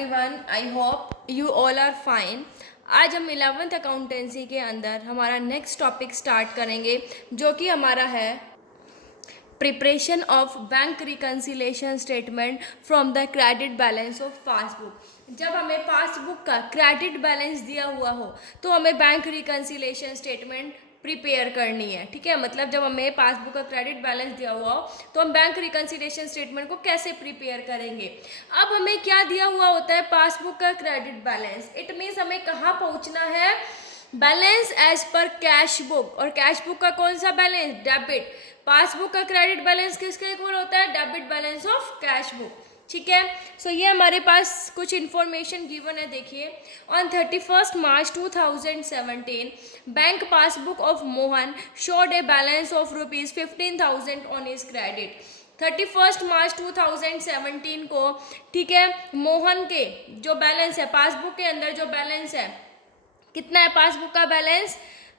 Everyone, I hope you all are fine. आज हम 11th accountancy के अंदर हमारा नेक्स्ट टॉपिक स्टार्ट करेंगे, जो कि हमारा है preparation of bank reconciliation statement from the credit balance of passbook. जब हमें पासबुक का क्रेडिट बैलेंस दिया हुआ हो तो हमें बैंक रिकन्सिलेशन स्टेटमेंट प्रिपेयर करनी है। ठीक है, मतलब जब हमें पासबुक का क्रेडिट बैलेंस दिया हुआ हो तो हम बैंक रिकन्सिलेशन स्टेटमेंट को कैसे प्रिपेयर करेंगे। अब हमें क्या दिया हुआ होता है, पासबुक का क्रेडिट बैलेंस। इट मीन्स हमें कहाँ पहुँचना है, balance as per cash book. और कैश बुक का कौन सा बैलेंस, डेबिट। पासबुक का क्रेडिट बैलेंस किसके इक्वल होता है, debit balance of cash book. ठीक है, सो ये हमारे पास कुछ इन्फॉर्मेशन गिवन है। देखिए, on 31 March 2017 bank passbook of Mohan showed a balance of ₹15,000 on his credit. 31 मार्च 2017 को, ठीक है, मोहन के जो बैलेंस है, पासबुक के अंदर जो बैलेंस है, कितना है पासबुक का बैलेंस,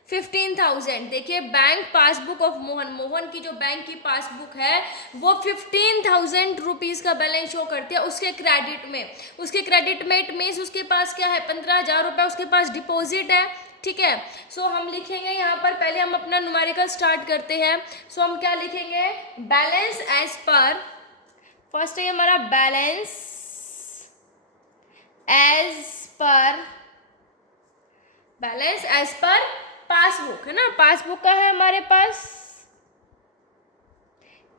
15,000। देखिए, बैंक पासबुक ऑफ मोहन की जो बैंक की पासबुक है वो 15,000 रुपीज़ का बैलेंस शो करती है उसके क्रेडिट में। उसके क्रेडिट में इट मीन्स उसके पास क्या है, 15,000 रुपये उसके पास डिपॉजिट है। ठीक है, सो हम लिखेंगे यहाँ पर, पहले हम अपना न्यूमेरिकल स्टार्ट करते हैं। सो हम क्या लिखेंगे, बैलेंस एज पर, फर्स्ट है हमारा balance as per, balance as per passbook है ना, पासबुक का है हमारे पास,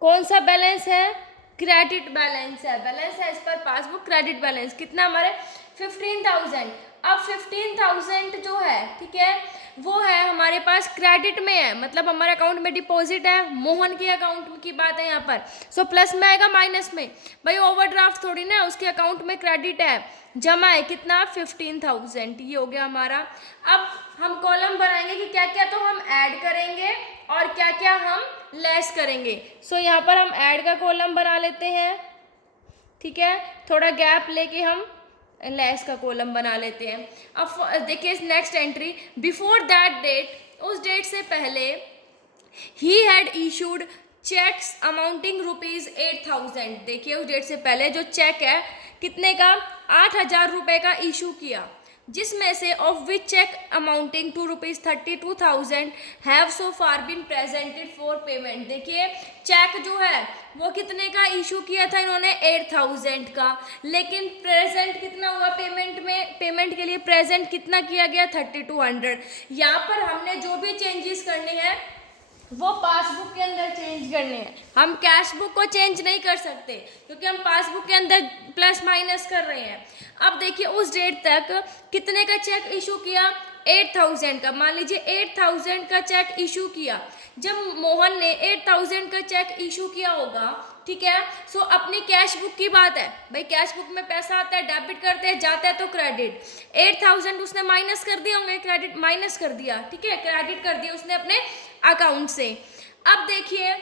कौन सा बैलेंस है, क्रेडिट बैलेंस है। Balance as per passbook credit balance कितना हमारे 15,000। अब 15,000 जो है, ठीक है, वो है हमारे पास क्रेडिट में है, मतलब हमारे अकाउंट में डिपॉजिट है, मोहन के अकाउंट की बात है यहाँ पर। सो प्लस में आएगा माइनस में, भाई ओवरड्राफ्ट थोड़ी ना, उसके अकाउंट में क्रेडिट है, जमा है कितना 15,000। ये हो गया हमारा। अब हम कॉलम बनाएंगे कि क्या क्या तो हम ऐड करेंगे और क्या क्या हम लेस करेंगे। सो यहाँ पर हम ऐड का कॉलम बना लेते हैं, ठीक है, थोड़ा गैप लेके हम लेस का कॉलम बना लेते हैं। अब देखिए next entry, before that date, उस डेट से पहले, he had issued cheques amounting ₹8,000। देखिए, उस डेट से पहले जो चेक है कितने का, 8,000 रुपये का इशू किया, जिसमें से of which cheque amounting to ₹32,000 have so far been presented for payment. देखिए, चेक जो है वो कितने का इशू किया था इन्होंने, 8,000 का, लेकिन प्रेजेंट कितना हुआ पेमेंट में, पेमेंट के लिए प्रेजेंट कितना किया गया, 3,200। यहाँ पर हमने जो भी चेंजेस करने हैं वो पासबुक के अंदर चेंज करने हैं, हम कैश बुक को चेंज नहीं कर सकते क्योंकि हम पासबुक के अंदर प्लस माइनस कर रहे हैं। अब देखिए, उस डेट तक कितने का चेक इशू किया, 8,000 का। मान लीजिए 8,000 का चेक इशू किया, जब मोहन ने 8,000 का चेक इशू किया होगा, ठीक है, सो अपनी कैश बुक की बात है, भाई कैश बुक में पैसा आता है, डेबिट करते हैं, जाता है तो क्रेडिट, 8,000 उसने माइनस कर दिए होंगे, क्रेडिट माइनस कर दिया, ठीक है, क्रेडिट कर दिया उसने अपने अकाउंट से। अब देखिए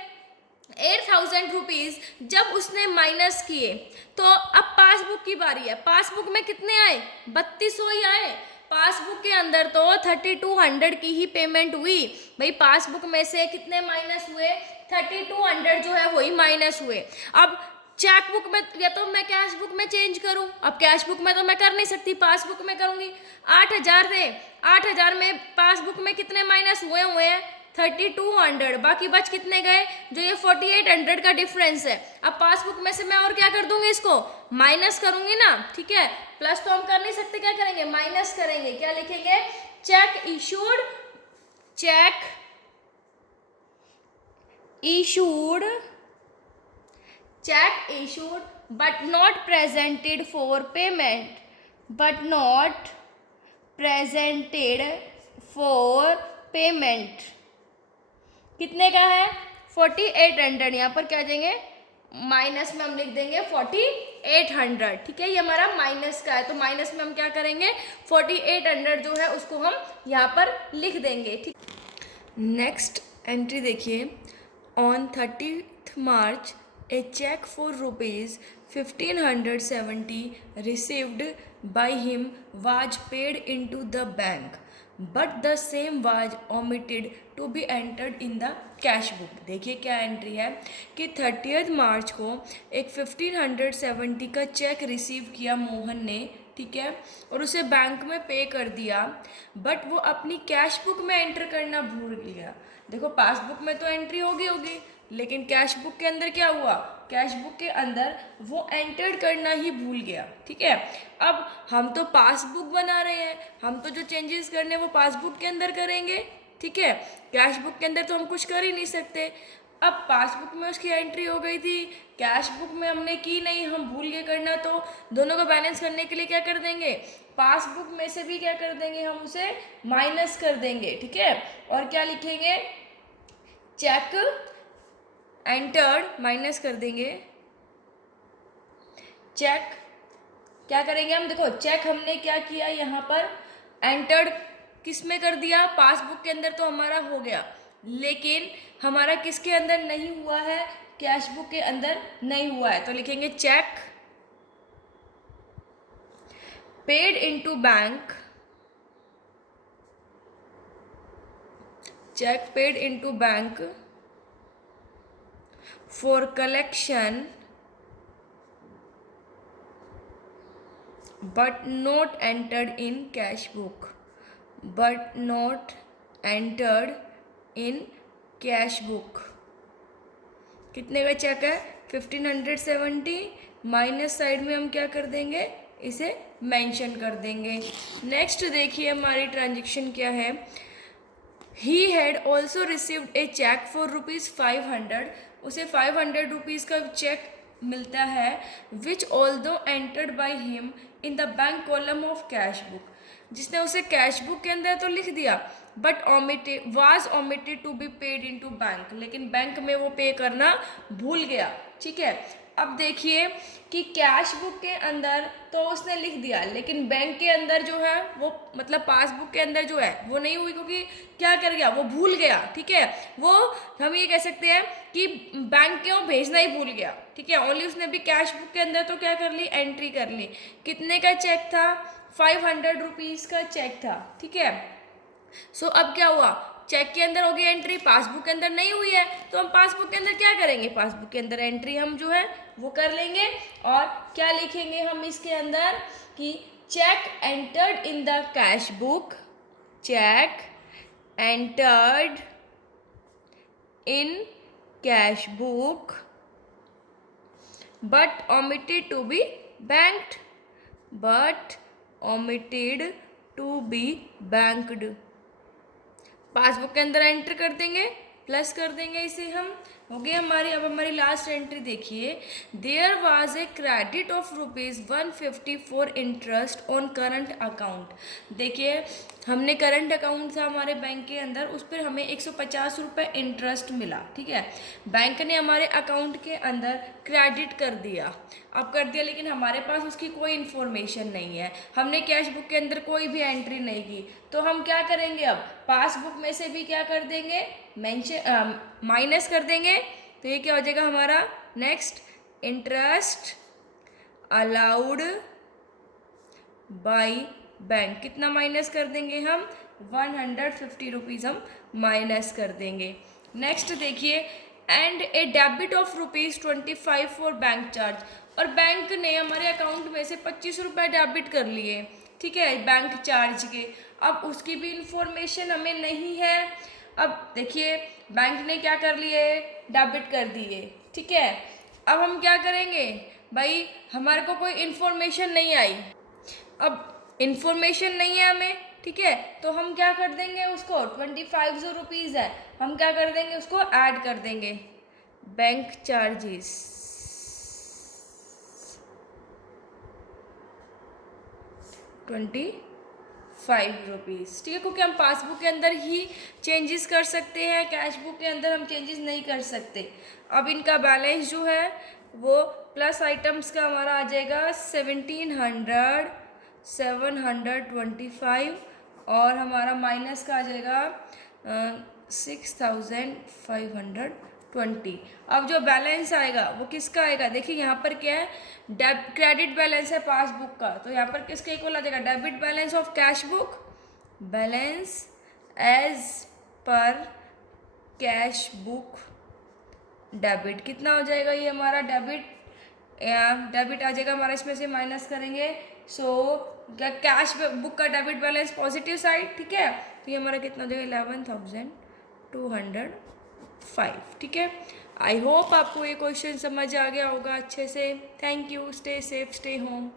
8,000 रुपीज़ जब उसने माइनस किए तो अब पासबुक की बारी है। पासबुक में कितने आए, 3,200 ही आए। पासबुक के अंदर तो 3,200 की ही पेमेंट हुई, भाई पासबुक में से कितने माइनस हुए, 3,200 जो है वही माइनस हुए। अब चेक बुक में या तो मैं कैश बुक में चेंज करूं, अब कैश बुक में तो मैं कर नहीं सकती, पासबुक में करूंगी। 8,000 थे, 8,000 में पासबुक में कितने माइनस हुए हैं, 3,200, बाकी बच कितने गए, जो ये 4,800 का डिफरेंस है। अब पासबुक में से मैं और क्या कर दूंगी, इसको माइनस करूंगी ना, ठीक है, प्लस तो हम कर नहीं सकते, क्या करेंगे, माइनस करेंगे। क्या लिखेंगे, check issued, check issued, check issued but not presented for payment, but not presented for payment, कितने का है, 4,800। यहाँ पर क्या देंगे, माइनस में हम लिख देंगे 4,800। ठीक है, ये हमारा माइनस का है, तो माइनस में हम क्या करेंगे, 4,800 जो है उसको हम यहाँ पर लिख देंगे। ठीक, नेक्स्ट एंट्री देखिए, on 30th March a cheque for ₹1,570 received by him was paid into the bank but the same was omitted to be entered in the cash book. देखिए क्या एंट्री है कि 30 मार्च को एक 1570 का चेक रिसीव किया मोहन ने, ठीक है, और उसे बैंक में पे कर दिया, बट वो अपनी कैश बुक में एंटर करना भूल गया। देखो पासबुक में तो एंट्री होगी, लेकिन कैश बुक के अंदर क्या हुआ, कैश बुक के अंदर वो एंटर करना ही भूल गया, ठीक है। अब हम तो पासबुक बना रहे हैं, हम तो जो चेंजेस करने हैं वो पासबुक के अंदर करेंगे, ठीक है, कैश बुक के अंदर तो हम कुछ कर ही नहीं सकते। अब पासबुक में उसकी एंट्री हो गई थी, कैश बुक में हमने की नहीं, हम भूल गए करना, तो दोनों को बैलेंस करने के लिए क्या कर देंगे, पासबुक में से भी क्या कर देंगे, हम उसे माइनस कर देंगे, ठीक है। और क्या लिखेंगे, चेक एंटर्ड माइनस कर देंगे, चेक क्या करेंगे हम, देखो चेक हमने क्या किया यहाँ पर, एंटर्ड किस में कर दिया, पासबुक के अंदर तो हमारा हो गया, लेकिन हमारा किसके अंदर नहीं हुआ है, कैश बुक के अंदर नहीं हुआ है, तो लिखेंगे cheque paid into bank, cheque paid into bank for collection but not entered in cash book, but not entered in cash book। कितने का चेक है, 1570, माइनस साइड में हम क्या कर देंगे, इसे मेंशन कर देंगे। नेक्स्ट देखिए हमारी ट्रांजेक्शन क्या है, he had also received a cheque for ₹500, उसे 500 रुपीज़ का चेक मिलता है, which although entered by him in the bank column of cash book, जिसने उसे कैश बुक के अंदर तो लिख दिया, but was omitted to be paid into bank, लेकिन बैंक में वो पे करना भूल गया, ठीक है। अब देखिए कि कैश बुक के अंदर तो उसने लिख दिया, लेकिन बैंक के अंदर जो है वो मतलब पासबुक के अंदर जो है वो नहीं हुई, क्योंकि क्या कर गया, वो भूल गया, ठीक है। वो हम ये कह सकते हैं कि बैंक के वो भेजना ही भूल गया, ठीक है। ओनली उसने भी कैश बुक के अंदर तो क्या कर ली, एंट्री कर ली। कितने का चेक था, 500 रुपीज़ का चेक था, ठीक है। सो अब क्या हुआ, चेक के अंदर होगी एंट्री, पासबुक के अंदर नहीं हुई है, तो हम पासबुक के अंदर क्या करेंगे, पासबुक के अंदर एंट्री हम जो है वो कर लेंगे। और क्या लिखेंगे हम इसके अंदर कि cheque entered in the cash book, cheque entered in cash book but omitted to be banked, but omitted to be banked। Passbook के अंदर एंटर कर देंगे, प्लस कर देंगे इसे हम, हो गई हमारी। अब हमारी लास्ट एंट्री देखिए, there was a credit of ₹150 for interest on current account. देखिए हमने करंट अकाउंट था हमारे बैंक के अंदर, उस पर हमें 150 रुपये इंटरेस्ट मिला, ठीक है। बैंक ने हमारे अकाउंट के अंदर क्रेडिट कर दिया, अब कर दिया, लेकिन हमारे पास उसकी कोई इन्फॉर्मेशन नहीं है, हमने कैश बुक के अंदर कोई भी एंट्री नहीं की, तो हम क्या करेंगे, अब पासबुक में से भी क्या कर देंगे, माइनस कर देंगे। तो ये क्या हो जाएगा हमारा, next interest allowed by bank, कितना माइनस कर देंगे हम, 150 रुपीज़ हम माइनस कर देंगे। नेक्स्ट देखिए, and A debit of ₹25 for bank charge, और बैंक ने हमारे अकाउंट में से 25 रुपये डेबिट कर लिए, ठीक है, बैंक चार्ज के। अब उसकी भी इंफॉर्मेशन हमें नहीं है। अब देखिए बैंक ने क्या कर लिए, डेबिट कर दिए, ठीक है। अब हम क्या करेंगे भाई, हमारे को कोई इन्फॉर्मेशन नहीं आई, अब इन्फॉर्मेशन नहीं है हमें, ठीक है, तो हम क्या कर देंगे उसको, 25 जो रुपीज़ है हम क्या कर देंगे, उसको ऐड कर देंगे बैंक चार्जेस, 25 रुपीज़, ठीक है, क्योंकि हम पासबुक के अंदर ही चेंजेस कर सकते हैं, कैश बुक के अंदर हम चेंजेस नहीं कर सकते। अब इनका बैलेंस जो है वो प्लस आइटम्स का हमारा आ जाएगा 1700, 725, और हमारा माइनस का आ जाएगा 6520। अब जो बैलेंस आएगा वो किसका आएगा, देखिए यहाँ पर क्या है, क्रेडिट बैलेंस है पासबुक का, तो यहाँ पर किसके इक्वल आ जाएगा, debit balance of cash book balance as per cash book debit, कितना हो जाएगा ये हमारा डेबिट, डेबिट आ जाएगा हमारा, इसमें से माइनस करेंगे। सो कैश बुक का डेबिट बैलेंस पॉजिटिव साइड, ठीक है। तो ये हमारा कितना हो जाएगा 11,205, ठीक है। आई होप आपको ये क्वेश्चन समझ आ गया होगा अच्छे से। Thank you, stay safe, stay home.